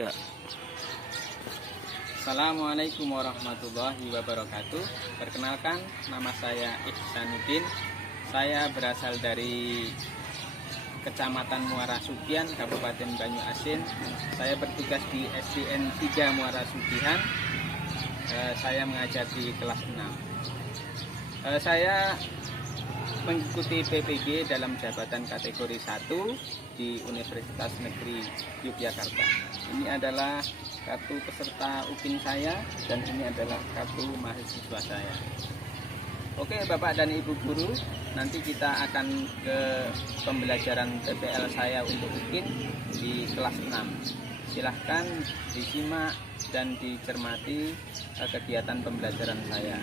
Ya. Assalamualaikum warahmatullahi wabarakatuh. Perkenalkan, nama saya Ihsanuddin. Saya berasal dari Kecamatan Muara Sugihan, Kabupaten Banyuasin. Saya bertugas di SDN 3 Muara Sugihan. Saya mengajar di kelas 6. Saya mengikuti PPG dalam jabatan kategori 1 di Universitas Negeri Yogyakarta. Ini adalah kartu peserta UPIN saya dan ini adalah kartu mahasiswa saya. Oke Bapak dan Ibu guru, nanti kita akan ke pembelajaran PPL saya untuk UPIN di kelas 6. Silahkan disimak dan dicermati kegiatan pembelajaran saya.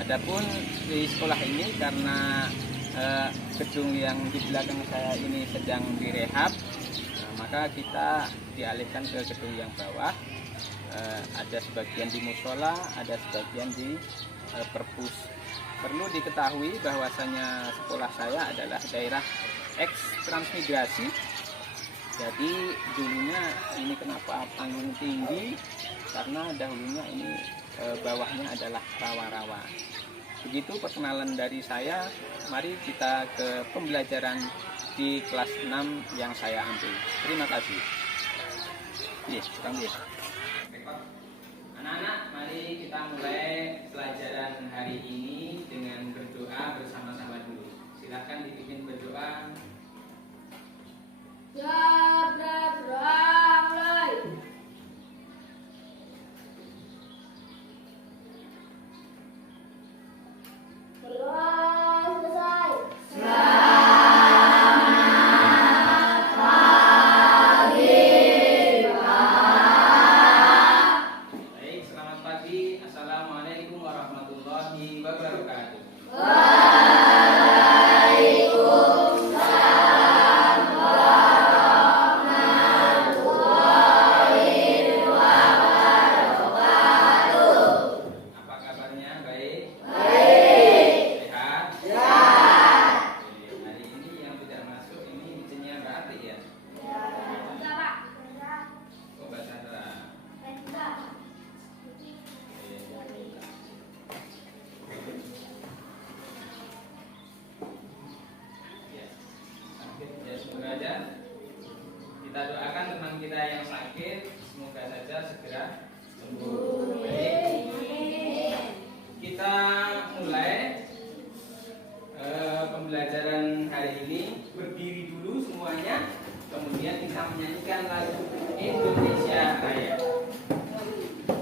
Adapun di sekolah ini karena gedung yang di belakang saya ini sedang direhab, maka kita dialihkan ke gedung yang bawah. Ada sebagian di musola, ada sebagian di perpus. Perlu diketahui bahwasanya sekolah saya adalah daerah eks transmigrasi. Jadi dulunya ini kenapa angin tinggi, karena dahulunya ini bawahnya adalah rawa-rawa. Begitu perkenalan dari saya. Mari kita ke pembelajaran di kelas 6 yang saya ambil. Terima kasih. Anak-anak, mari kita mulai pelajaran hari ini dengan berdoa bersama-sama dulu. Silakan dipimpin berdoa. Mulai. Selesai. Baik, selamat pagi. Assalamualaikum warahmatullahi wabarakatuh. Apa kabarnya? Baik? Sehat? Oke, hari ini yang tidak masuk ini izinnya berarti ya? Oh, Mbak Sandra. Ya, sakit ya, semoga aja kita doakan teman kita yang sakit, semoga saja segera sembuh. Baik, kita mulai pembelajaran hari ini. Berdiri dulu semuanya, kemudian kita menyanyikan lagu Indonesia Raya.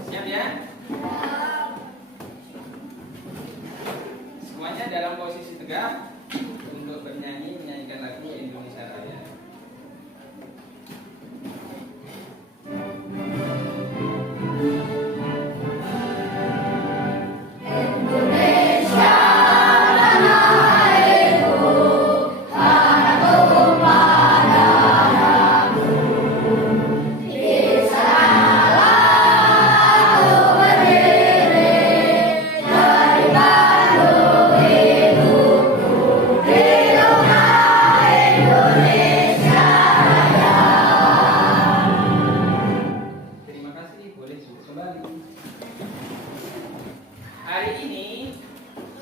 Siap ya? Semuanya dalam posisi tegak untuk menyanyikan lagu Indonesia Raya. Terima kasih, boleh duduk kembali. Hari ini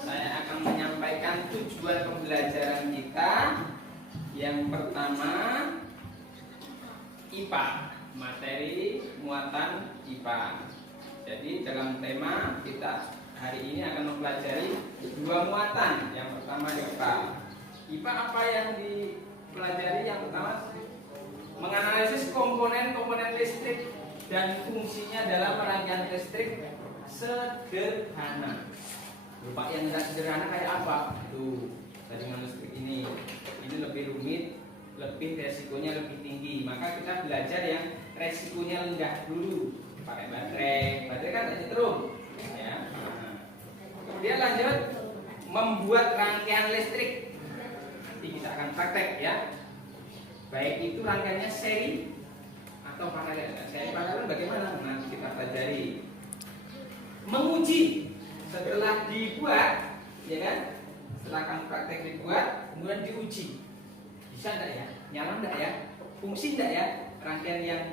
saya akan menyampaikan tujuan pembelajaran kita. Yang pertama, IPA, materi muatan IPA. Jadi dalam tema kita hari ini akan mempelajari dua muatan. Yang pertama IPA. IPA apa yang dipelajari? Yang pertama, menganalisis komponen-komponen listrik dan fungsinya dalam rangkaian listrik sederhana. Lupa yang tidak sederhana kayak apa? Tuh, jaringan listrik ini lebih rumit, lebih resikonya lebih tinggi. Maka kita belajar yang resikonya rendah dulu. Pakai baterai kan nyetrum, ya. Kemudian lanjut membuat rangkaian listrik. Nanti kita akan praktek ya. Baik itu rangkaiannya seri atau paralel. Seri paralel bagaimana? Nanti kita pelajari. Menguji setelah dibuat, ya kan? Setelah kamu praktek dibuat, kemudian diuji. Bisa enggak ya? Nyala enggak ya? Fungsi enggak ya? Rangkaian yang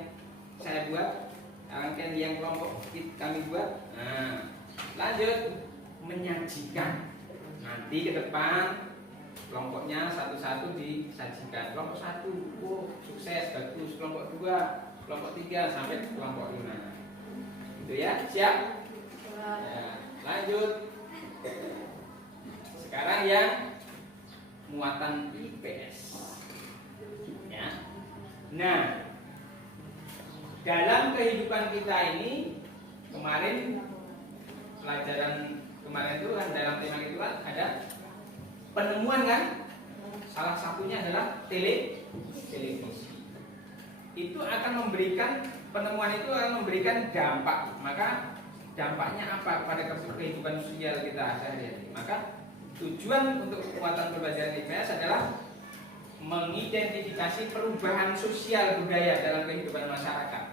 saya buat, rangkaian yang kelompok kami buat. Nah, lanjut menyajikan. Nanti ke depan kelompoknya satu-satu disajikan. Kelompok 1, oh sukses, bagus. Kelompok 2, kelompok 3 sampai kelompok 5. Itu ya, siap? Ya, lanjut. Sekarang yang muatan IPS. Ya. Nah, dalam kehidupan kita ini kemarin pelajaran kemarin itu kan dalam tema itu kan ada penemuan kan, salah satunya adalah televisi. Itu akan memberikan, penemuan itu akan memberikan dampak. Maka dampaknya apa kepada kehidupan sosial kita sehari-hari? Maka tujuan untuk muatan pembelajaran IPS adalah mengidentifikasi perubahan sosial budaya dalam kehidupan masyarakat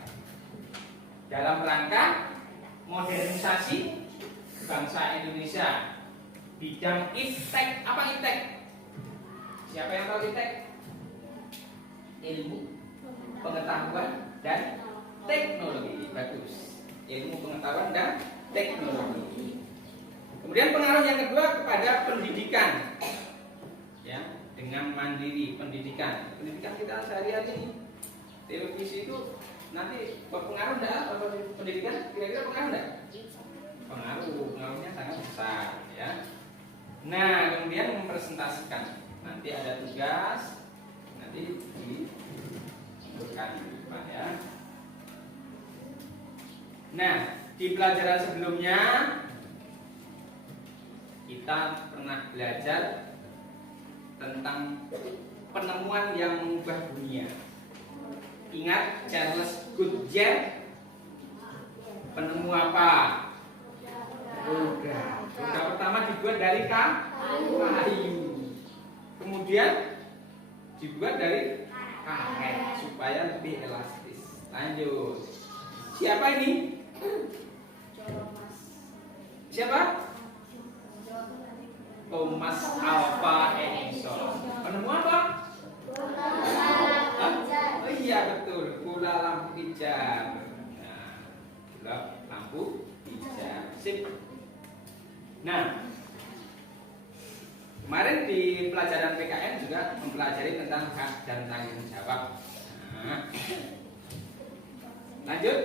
dalam rangka modernisasi bangsa Indonesia. Bidang iptek. Apa iptek? Siapa yang tahu iptek? Ilmu, pengetahuan, dan teknologi. Bagus. Ilmu, pengetahuan, dan teknologi. Kemudian pengaruh yang kedua kepada pendidikan. Ya, dengan mandiri pendidikan. Pendidikan kita sehari-hari ini. Televisi itu nanti berpengaruh enggak pada pendidikan? Kira-kira pengaruh enggak? Pengaruhnya sangat besar, ya. Nah, kemudian mempresentasikan. Nanti ada tugas, nanti ditunjukkan, ya. Nah, di pelajaran sebelumnya kita pernah belajar tentang penemuan yang mengubah dunia. Ingat Charles Goodyear penemu apa? Roda. Roda pertama dibuat dari kayu. Kemudian dibuat dari karet supaya lebih elastis. Lanjut. Siapa ini? Siapa? Thomas Alva Edison. Penemu apa? Oh iya betul, bola lampu hijau. Nah, bola lampu hijau. Sip. Nah, kemarin di pelajaran PKN juga mempelajari tentang hak dan tanggung jawab. Nah, lanjut.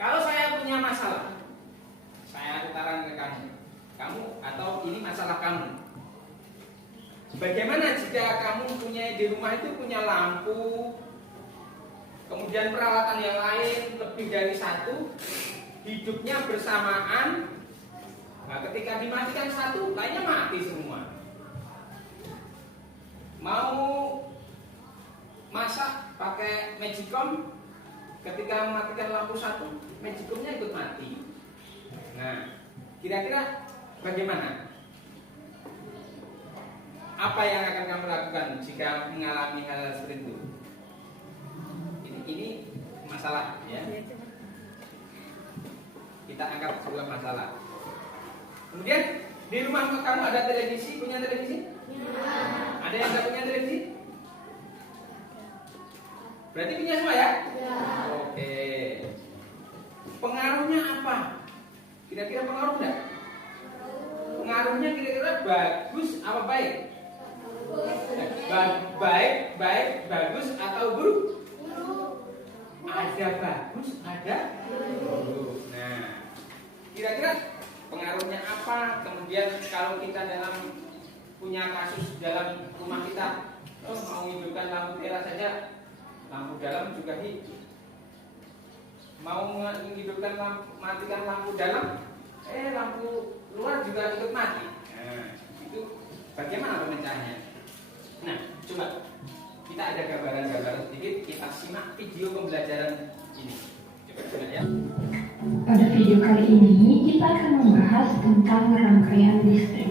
Kalau saya punya masalah, saya utarakan ke kamu atau ini masalah kamu. Bagaimana jika kamu punya di rumah itu punya lampu, kemudian peralatan yang lain lebih dari satu, hidupnya bersamaan. Nah, ketika dimatikan satu, lainnya mati semua. Mau masak pakai magicom, ketika mematikan lampu satu, magicomnya ikut mati. Nah, kira-kira bagaimana? Apa yang akan kamu lakukan jika mengalami hal seperti itu? Ini masalah, ya. Kita anggap sebuah masalah. Kemudian di rumah kamu ada televisi, punya televisi? Ya. Ada yang tidak punya televisi? Berarti punya semua ya? Ya. Oke. Pengaruhnya apa? Kira-kira pengaruh enggak? Pengaruhnya kira-kira bagus apa baik? Bagus atau buruk? Ada bagus, ada buruk. Nah, kira-kira pengaruhnya apa? Kemudian kalau kita dalam punya kasus dalam rumah kita, mau hidupkan lampu merah saja, lampu dalam juga hidup. Mau menghidupkan matikan lampu dalam, lampu luar juga ikut mati. Nah, itu bagaimana pemecahannya? Nah, coba kita ada gambaran-gambaran sedikit, kita simak video pembelajaran ini. Coba ya. Pada video kali ini kita akan membahas tentang rangkaian listrik.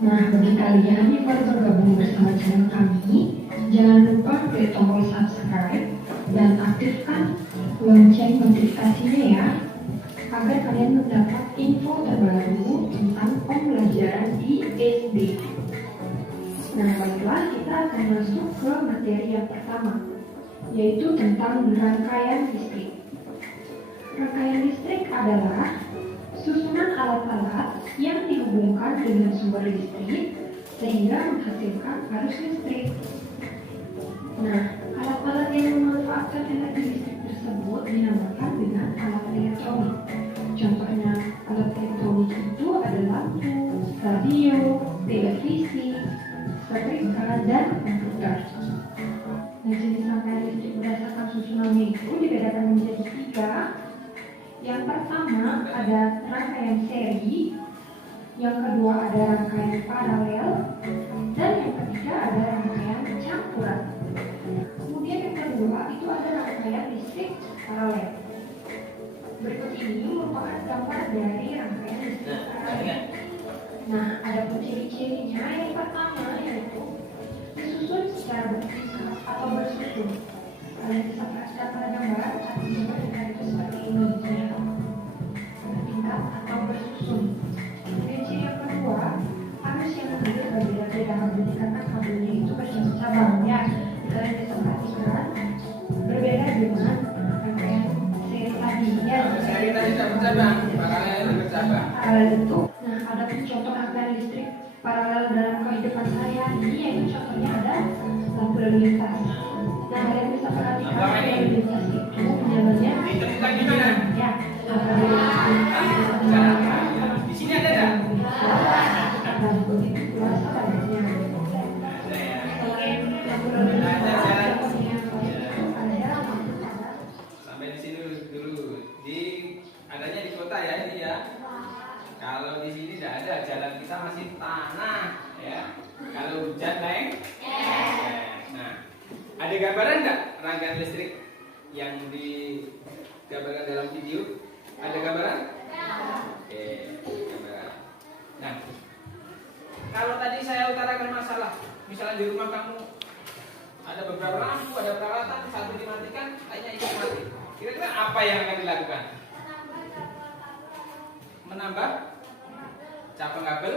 Nah, bagi kalian yang baru bergabung bersama channel kami, jangan lupa klik tombol subscribe dan aktifkan lonceng notifikasinya ya, agar kalian mendapat info terbaru tentang pembelajaran di SD. Nah, baiklah kita akan masuk ke materi yang pertama, yaitu tentang rangkaian listrik. Rangkaian listrik adalah susunan alat-alat yang dihubungkan dengan sumber listrik sehingga menghasilkan arus listrik. Nah, alat-alat yang memanfaatkan energi listrik tersebut dinamakan dengan alat elektronik. Contohnya, alat elektronik itu adalah lampu, radio, televisi, setrika, dan komputer. Nah, jenis rangkaian listrik berdasarkan susunannya itu dibedakan menjadi 3. Yang pertama ada rangkaian seri, yang kedua ada rangkaian paralel, dan yang ketiga ada rangkaian campuran. Kemudian yang kedua itu ada rangkaian listrik paralel. Berikut ini merupakan gambar dari rangkaian listrik paralel. Nah, ada ciri-cirinya. Yang pertama yaitu disusun secara bertingkat atau bersusun. Kalian bisa perhatikan pada gambar, artinya dengan itu seperti ini, ya. Bertingkat atau bersusun. Kemudian ciri yang kedua, arus yang mengalir berbeda-beda, dikarenakan kabelnya itu bercabang-cabang, ya. Kalian bisa perhatikan berbeda dengan rangkaian seri tadi, ya. Seri tadi tidak bercabang, paralel itu bercabang. Paralel itu, nah ada contoh rangkaian listrik paralel dalam kehidupan sehari-hari, yaitu contohnya ada lampu lalu lintas. Nah, kalian bisa perhatikan lampu lalu lintas itu menyalurnya ya. Di sini ada nggak? Dan begitu pula sebaliknya. Selain lampu lalu lintas, Sampai di sini dulu. Adanya di kota ya ini ya. Kalau di sini tidak ada, jalan kita masih tanah ya. Kalau hujan naik. Nah, ada gambaran nggak rangkaian listrik yang digambarkan dalam video? Ada gambaran? Oke, gambaran. Nah, kalau tadi saya utarakan masalah, misalnya di rumah kamu ada beberapa lampu, ada peralatan, satu dimatikan, lainnya ikut mati. Kira-kira apa yang akan dilakukan? Menambah cabang kabel,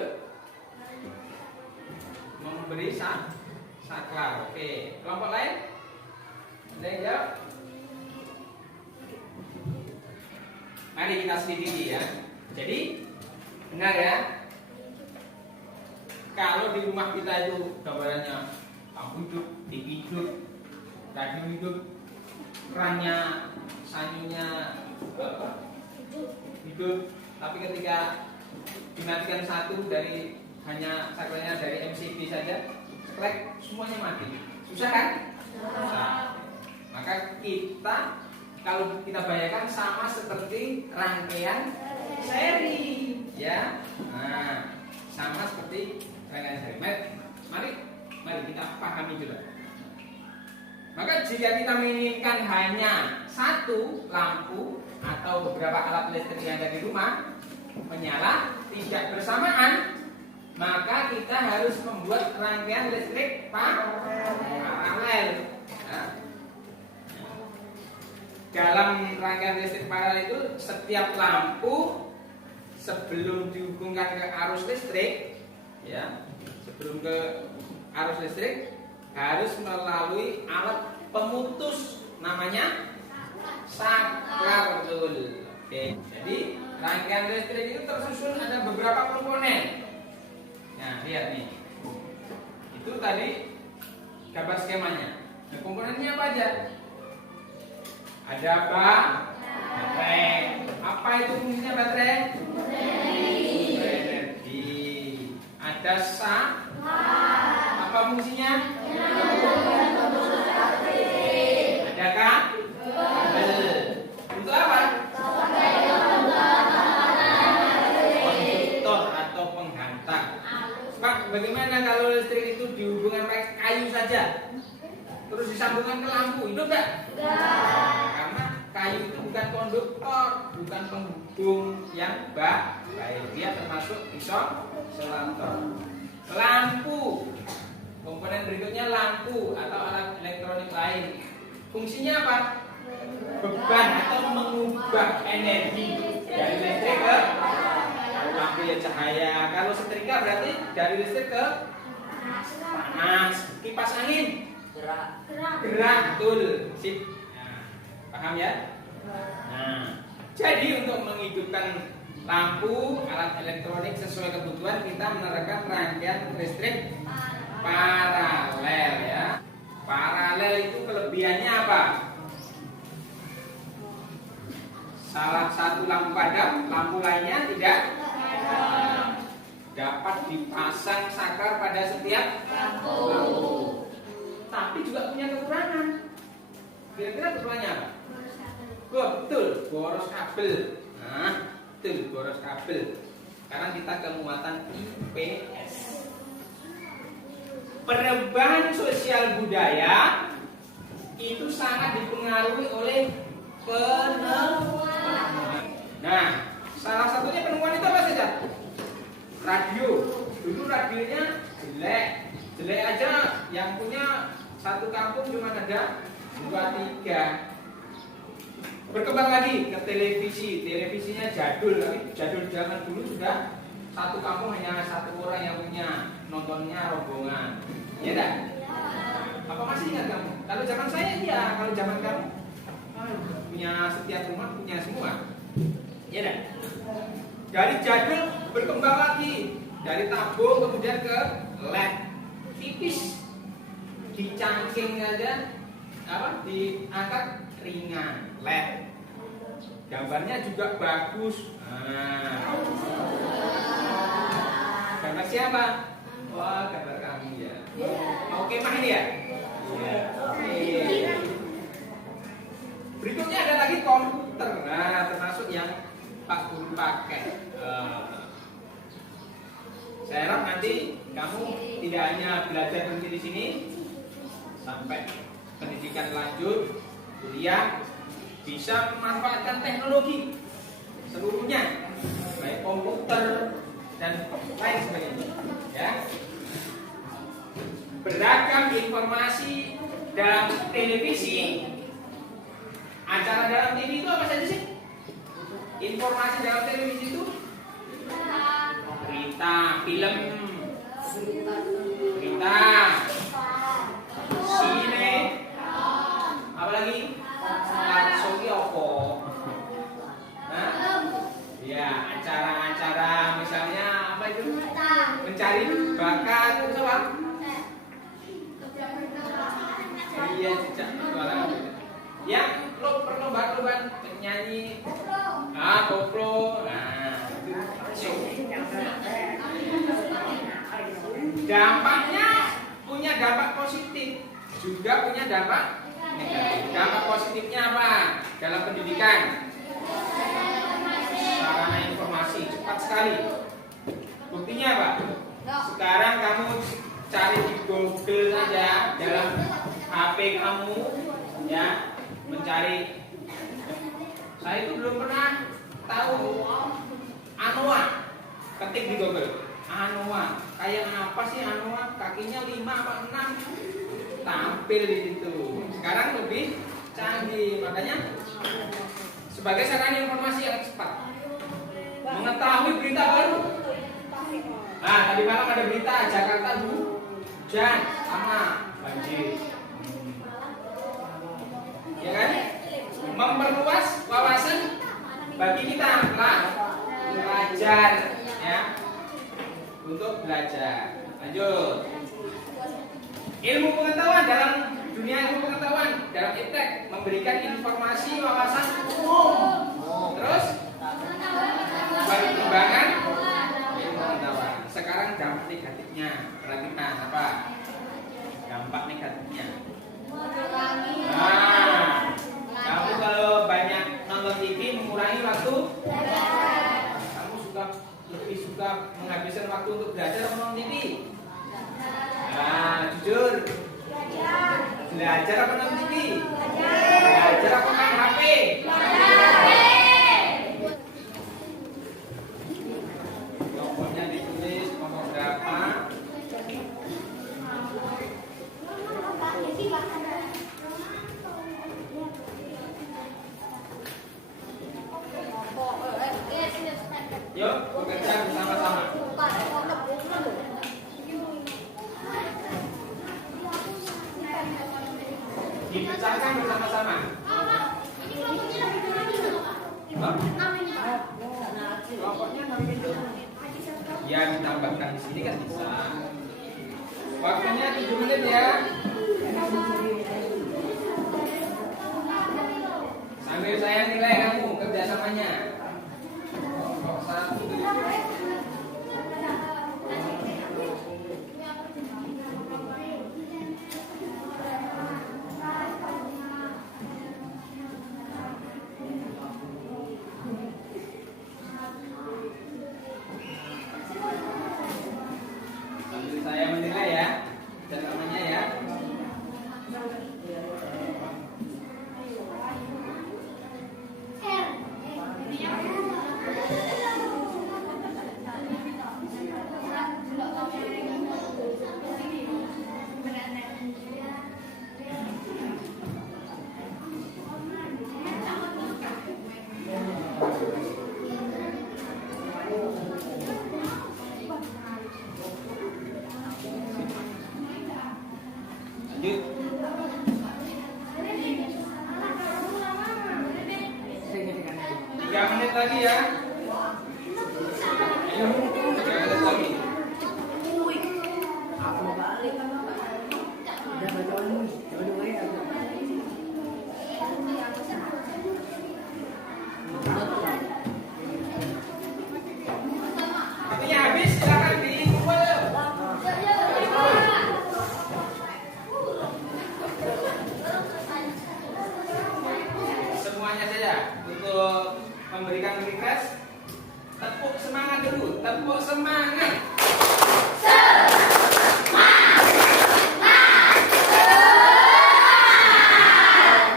memberi saklar. Oke, kelompok lain? Ada yang jawab? Mari kita selidiki ya. Jadi benar ya. Kalau di rumah kita itu gambarannya lampu hidup, TV hidup, radio hidup, kerannya, sanyinya hidup. Tapi ketika dimatikan satu dari hanya saklarnya dari MCB saja, seklek semuanya mati. Susah kan? Susah. Maka kita kalau kita bayangkan sama seperti rangkaian seri, ya. Nah, sama seperti rangkaian seri. Mari kita pahami juga. Maka jika kita menginginkan hanya satu lampu atau beberapa alat listrik yang ada di rumah menyala tidak bersamaan, maka kita harus membuat rangkaian listrik paralel. Nah, dalam rangkaian listrik paralel itu setiap lampu sebelum dihubungkan ke arus listrik, ya, sebelum ke arus listrik harus melalui alat pemutus namanya saklar, betul. Oke, jadi rangkaian listrik itu tersusun ada beberapa komponen. Nah, lihat nih. Itu tadi gambar skemanya. Nah, komponennya apa aja? Ada apa? Baterai. Apa itu fungsinya baterai? Energi. Ada apa fungsinya? Ada kabel. Untuk apa? Konduktor atau penghantar. Pak, bagaimana kalau listrik itu dihubungkan pakai kayu saja? Terus disambungkan ke lampu, hidup enggak? Karena kayu itu bukan konduktor, bukan penghubung yang baik. Dia termasuk isolator. Lampu, komponen berikutnya lampu atau alat elektronik lain. Fungsinya apa? Beban atau mengubah energi dari listrik ke lampu ya cahaya. Kalau setrika berarti dari listrik ke panas. Kipas angin Gerak, betul. Sip. Nah, paham ya? Nah, jadi untuk menghidupkan lampu alat elektronik sesuai kebutuhan kita menerapkan rangkaian listrik paralel ya. Paralel itu kelebihannya apa? Salah satu lampu padam, lampu lainnya tidak dapat dipasang saklar pada setiap lampu. Tapi juga punya kekurangan. Kira-kira kekurangannya apa? Betul, boros kabel. Nah, betul, boros kabel. Sekarang kita ke muatan IPS. Perubahan sosial budaya itu sangat dipengaruhi oleh penemuan. Nah, salah satunya penemuan itu apa saja? Radio. Dulu radionya jelek aja, yang punya satu kampung cuma ada 2-3. Berkembang lagi ke televisi. Televisinya jadul, tapi jadul zaman dulu sudah satu kampung hanya satu orang yang punya, nontonnya rombongan. Iya enggak? Apa masih ingat kamu? Kalau zaman saya iya, kalau zaman kamu punya setiap rumah punya semua. Iya enggak? Dari jadul berkembang lagi, dari tabung kemudian ke LED, tipis, dicangking aja, diangkat ringan, LED. Gambarnya juga bagus. Gambar siapa? Wah, gambar kamu ya. Mau kemah ini ya? Iya. Berikutnya ada lagi komputer. Nah, termasuk yang Pak Guru pakai. Saya harap nanti kamu tidak hanya belajar berhenti di sini, sampai pendidikan lanjut, kuliah, bisa memanfaatkan teknologi seluruhnya, baik komputer dan lain sebagainya. Ya. Beragam informasi dalam televisi, acara dalam TV itu apa saja sih? Informasi dalam televisi itu berita, film, berita, sine, apa lagi? Sogi opo. Ya, acara-acara misalnya apa itu? Mencari bakat itu apa? Iya, jejak suara. Ya, perlombaan penyanyi. Koplo. Nah, dampaknya punya dampak positif, juga punya dampak negatif. Dampak positifnya apa? Dalam pendidikan, sarana informasi cepat sekali. Buktinya apa? Sekarang kamu cari di Google saja dalam HP kamu, ya, mencari. Saya itu belum pernah tahu anoa. Ketik di Google anoa, kayak apa sih anoa? Kakinya 5 apa 6? Tampil di situ. Sekarang lebih canggih, makanya sebagai sarana informasi yang cepat, mengetahui berita baru. Nah, tadi malam ada berita Jakarta hujan sama banjir, ya kan? Memperluas wawasan bagi kita belajar, ya, untuk belajar. Lanjut. Ilmu pengetahuan dalam dunia ilmu pengetahuan dalam iptek memberikan informasi wawasan umum. Terus perkembangan ilmu pengetahuan. Sekarang dampak negatifnya, perhatikan apa? Dampak negatifnya. Nah, kamu kalau banyak nonton TV mengurangi waktu. Kamu lebih suka menghabiskan waktu untuk belajar atau nonton TV? Nah, jujur. Belajar apa nonton TV? Belajar apa main HP? Nomornya ditulis nomor berapa? Yuk, bekerja bersama-sama. bersama-sama? Hah? Kelompoknya 6 itu. Ya ditambahkan di sini kan bisa. Waktunya 7 menit ya. Sambil saya nilai kamu kerjasamanya. Kelompok 1. Saya menilai ya, dan namanya ya. Lanjut. 3 menit lagi ya. Ayo, 3 menit lagi. Waktunya habis, silakan dikumpul. Semuanya saja untuk memberikan refresh. Tepuk semangat dulu, tepuk semangat.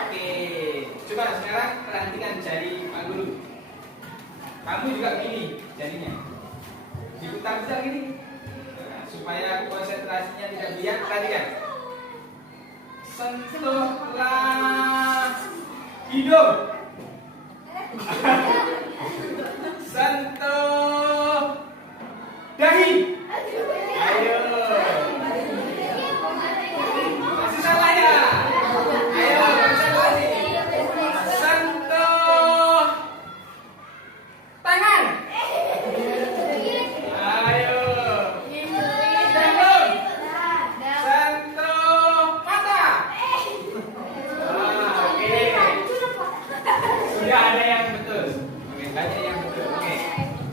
Oke, coba sekarang perhatikan jari Pak Guru. Kamu juga begini jarinya, diputar-putar gini supaya konsentrasinya tidak biak. Perhatikan. Sentuhlah hidung. Sentuh dahi. Ayo. Masih salah ya? Ayo konsentrasi. Sentuh tangan. Ayo. Jantung. Sentuh mata. Oke. Sudah ada yang betul. Oke, banyak yang betul. Oke.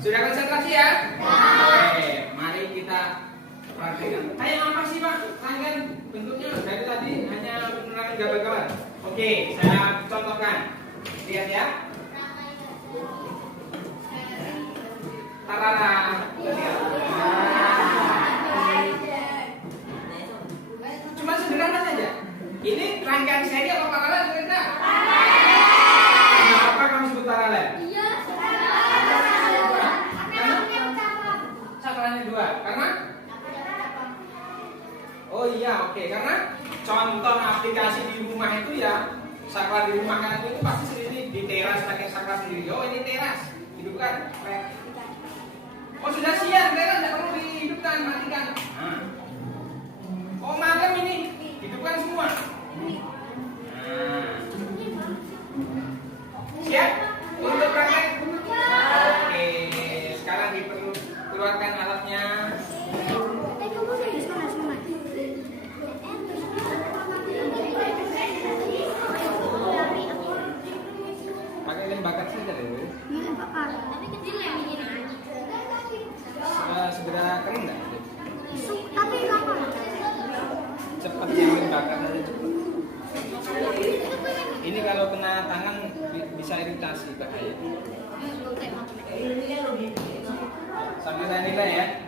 Sudah konsentrasi ya? Oke, mari kita praktekkan. Kayak apa sih Pak? Rangkaian bentuknya dari tadi hanya menerangkan gambar-gambar. Oke, saya contohkan. Lihat ya. Tarara. Lihat. Cuma sederhana saja. Ini rangkaian seri atau paralel kira-kira? Kenapa kamu sebut paralel? Sasarannya 2. Karena? Oh iya, oke. Karena contoh aplikasi di rumah itu ya, saklar di rumah kan itu pasti sendiri di teras pakai saklar sendiri. Oh ini teras, hidupkan. Oh sudah siang, teras tidak perlu dihidupkan, matikan. Nah. Oh malam ini, hidupkan semua. Nah. Siap untuk praktek? Oke, sekarang keluarkan alatnya. Pakai lem bakar saja dulu. Segera kering nggak? Tapi lama. Cepat lem bakar saja cepat. Ini kalau kena tangan bisa iritasi bahaya. Sambil saya nilai ya.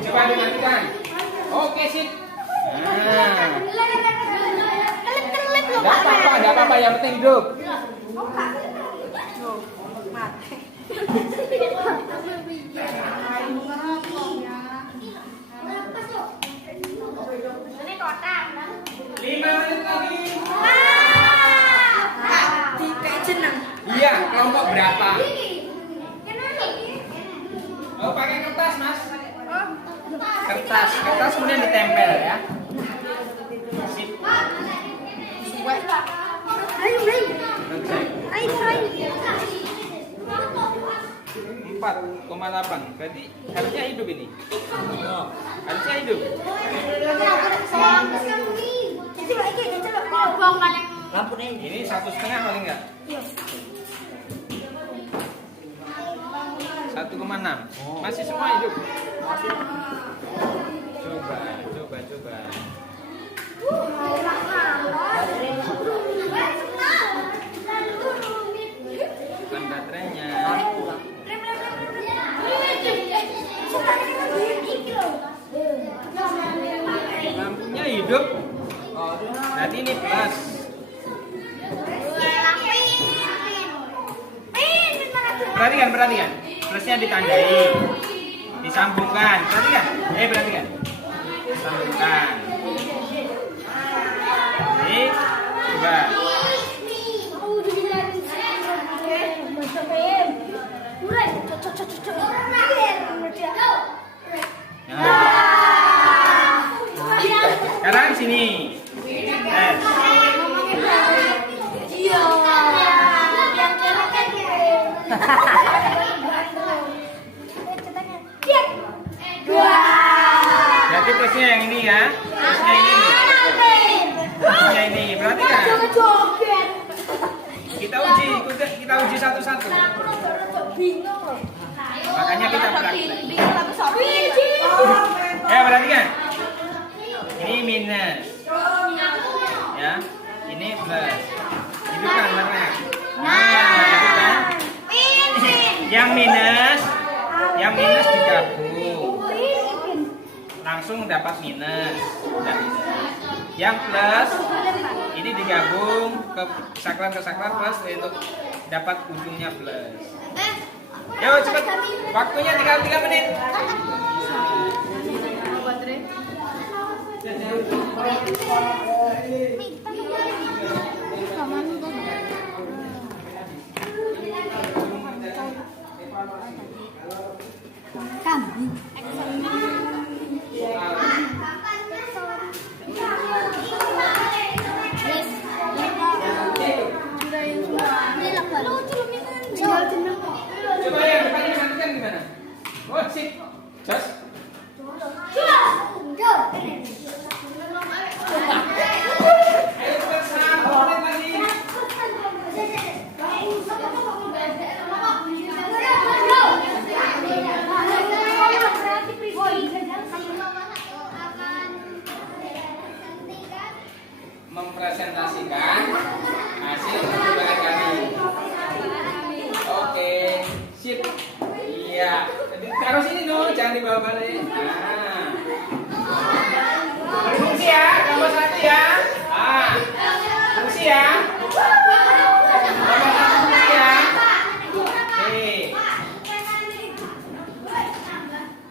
Coba dimatikan. Oke sip. Enggak apa-apa, yang penting hidup. berapa? Oh, pakai kertas, Mas. Kertas kemudian ditempel ya. Sip. 4,8. Berarti harusnya hidup ini. Oh, harusnya hidup. Ini 1,5 paling enggak? 1,6. Masih semua hidup. Coba. Bukan baterainya. Lampunya hidup. Berarti ini plus. Perhatikan. Plusnya ditandai. Disambungkan. Perhatikan. Disambungkan. Ini coba. Sekarang sini. Berarti plusnya yang ini ya. Plusnya ini. Perhatikan. Kita uji satu-satu. Makanya kita praktek. Perhatikan. Ini minus. Ya. Ini plus. Itu kan warna. Itu kan. Yang minus digabung. Langsung dapat minus. Yang plus ini digabung ke saklar plus untuk dapat ujungnya plus. Yo cepat, waktunya tinggal 3 menit. Coba yang depan dicantikan gimana? Oh sip, jos. Ayo cepat 1 menit lagi. Mempresentasikan hasil percobaan kami. Oke, sip. Iya. Taruh sini dong, jangan dibawa balik. Nah. Fungsi ya, nomor 1 ya. Fungsi ya. Nomor 1 fungsi ya. Oke.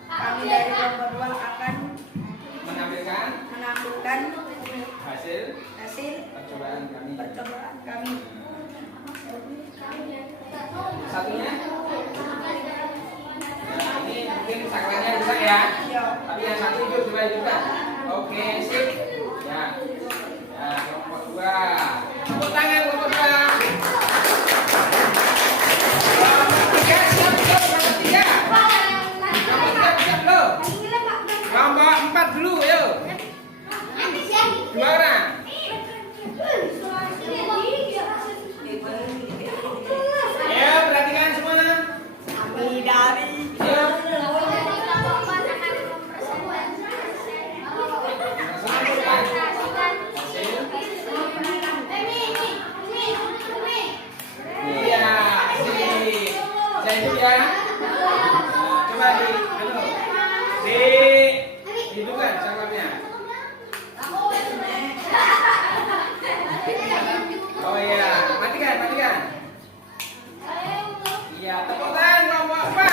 Kami dari kelompok 2 akan Menampilkan hasil percobaan kami. Satunya. Nah, ini mungkin saklarnya rusak ya. Tapi yang satu hidup, coba hidupkan. Oke, sip. Ya. Ya, kelompok 2. Tepuk tangan kelompok 2. Kelompok 3 siap, kelompok 3. Kelompok 3 siap belum? Kelompok 4 dulu, yuk. 2 orang. Ya, perhatikan semuanya. kami dari Iya, saya itu ya. Coba hidupkan saklarnya. Oh iya, matikan. Iya, tepuk tangan kelompok 4.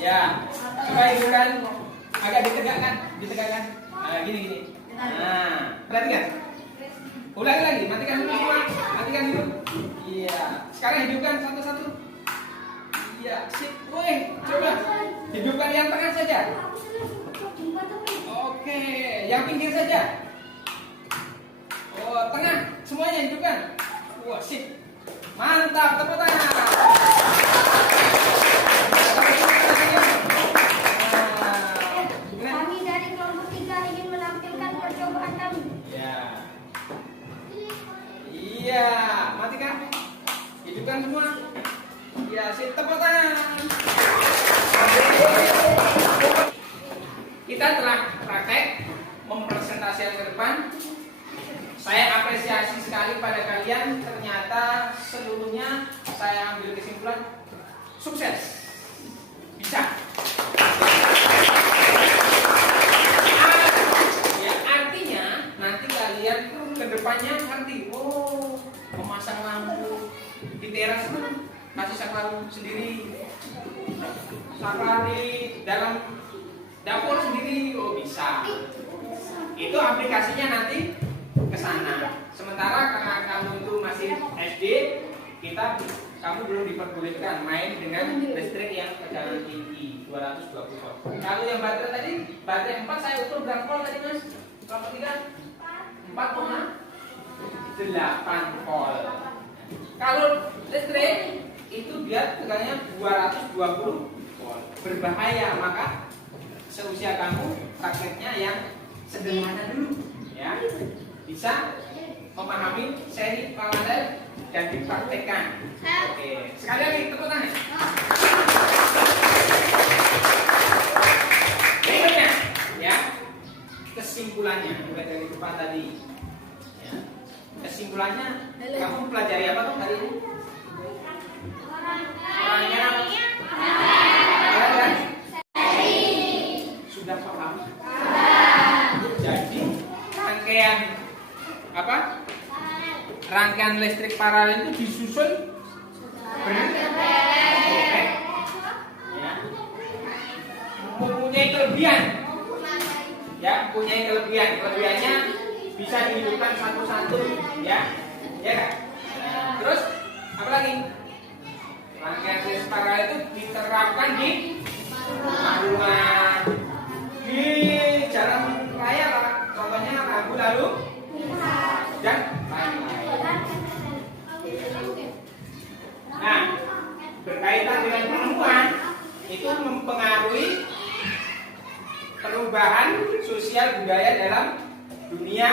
Ya, coba hidupkan. Agak ditegakkan. Nah, gini. Nah, perhatikan. Ulangi lagi, matikan dulu semua. Matikan dulu. Iya. Sekarang hidupkan satu-satu. Iya, sip. Wih, coba. Hidupkan yang tengah saja. Oke, yang pinggir saja. Oh, tengah. Semuanya hidupkan. Wah, sip. Mantap, tepuk tangan. Kami dari kelompok 3 ingin menampilkan percobaan kami. Ya. Iya, matikan. Hidupkan semua. Ya, sip, tepuk tangan. Kita telah praktek mempresentasikan ke depan. Saya apresiasi sekali pada kalian. Ternyata seluruhnya saya ambil kesimpulan sukses. Bisa. Ya, artinya nanti kalian ke depannya ngerti. Oh, memasang lampu di teras kasih saklar sendiri, saklar di dalam dapur sendiri. Oh, bisa. Itu aplikasinya nanti ke sana. Sementara karena kamu itu masih SD, kamu belum diperbolehkan main dengan listrik yang tegangan tinggi 220 volt. Kalau yang baterai tadi, baterai 4 saya ukur berapa volt tadi Mas? Kelompok 3? 4,8 volt. Kalau listrik itu dia tegangannya 220 volt. Berbahaya, maka seusia kamu prakteknya yang sederhana dulu, ya. Bisa memahami seri paralel dan dipraktekkan. Oke, sekali lagi tepuk tangan. Berikutnya, ya, kesimpulannya mulai dari depan tadi. Ya. Kesimpulannya, kamu pelajari apa tuh hari ini? Orangnya sudah paham? Jadi rangkaian apa? Rangkaian listrik paralel itu disusun ya. Mempunyai kelebihan. Ya, mempunyai kelebihan. Kelebihannya bisa dihidupkan satu-satu, ya. Ya kan? Terus apa lagi? Rangkaian listrik paralel itu diterapkan di rumah, di jalan raya, contohnya rambu lalu dan lain-lain. Nah, berkaitan dengan penemuan itu mempengaruhi perubahan sosial budaya dalam dunia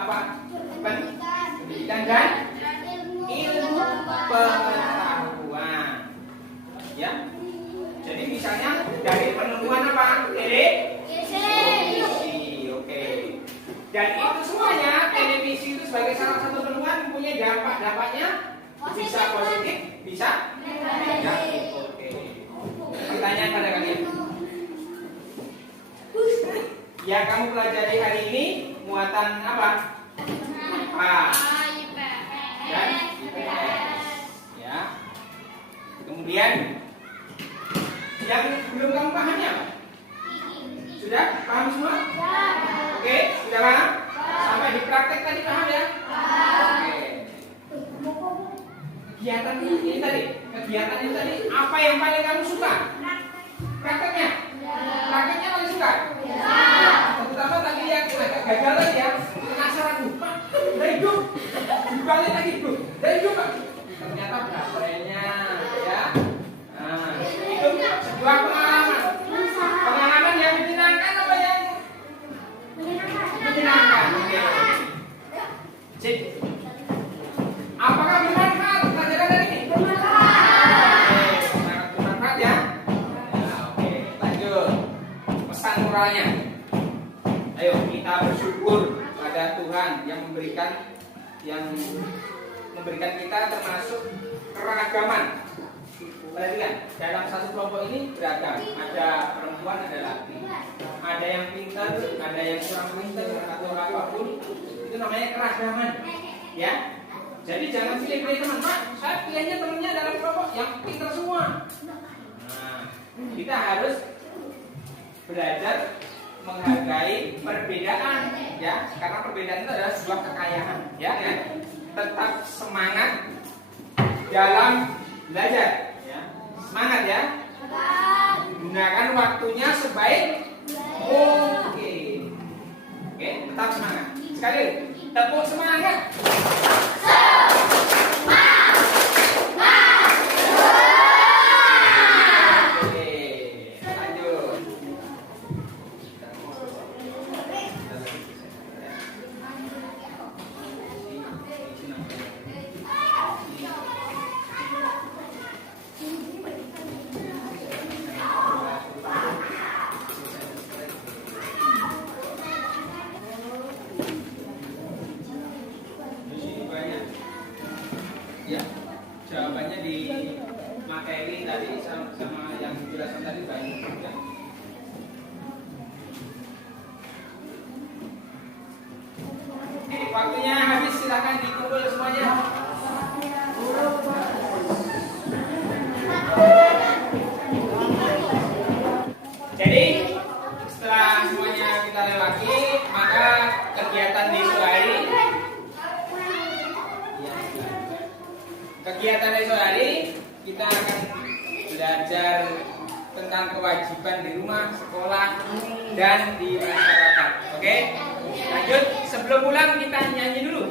apa? Pendidikan dan ilmu pengetahuan. Ya. Jadi misalnya dari penemuan apa? Televisi. Oke. Dan itu semuanya televisi itu sebagai salah satu penemuan mempunyai dampaknya bisa positif, bisa negatif. Oke. Pertanyaan pada kalian. Ya, kamu pelajari hari ini muatan apa? Dan IPS. Ya. Kemudian yang belum kamu pahami apa? Sudah paham semua? Oke, sudah paham? Sampai di praktek tadi paham ya? Oke. Kegiatan ini tadi, apa yang paling kamu suka? Prakteknya? Prakteknya paling suka? Terutama tadi yang agak gagal tadi ya, penasaran Pak, udah hidup, dibalik lagi hidup, udah hidup Pak. Ternyata baterainya, ya. Nah, itu sebuah pengalaman yang menyenangkan apa yang menyenangkan? Oke. Cik, apakah bermanfaat pelajaran hari ini? Bermanfaat. Sangat bermanfaat ya. Nah, oke, lanjut. Pesan moralnya. Ayo kita bersyukur pada Tuhan yang memberikan kita termasuk keragaman. Perhatikan, dalam satu kelompok ini beragam. Ada perempuan, ada laki. Ada yang pintar, ada yang kurang pintar, atau apapun. Itu namanya keragaman. Ya. Jadi jangan pilih-pilih teman. Pak, saya pilihnya temannya dalam kelompok yang pintar semua. Nah, kita harus belajar menghargai perbedaan, ya, karena perbedaan itu adalah sebuah kekayaan, ya. Tetap semangat dalam belajar, ya. Semangat ya. Gunakan waktunya sebaik mungkin. Oke, tetap semangat. Sekali, tepuk semangat. Ya, jawabannya di materi tadi sama yang dijelaskan tadi banyak. Ya. Oke, waktunya habis, silakan dikumpul semuanya. Jadi setelah semuanya kita lewati, maka kegiatan di hari kita akan belajar tentang kewajiban di rumah, sekolah, dan di masyarakat. Oke? Lanjut, sebelum pulang kita nyanyi dulu.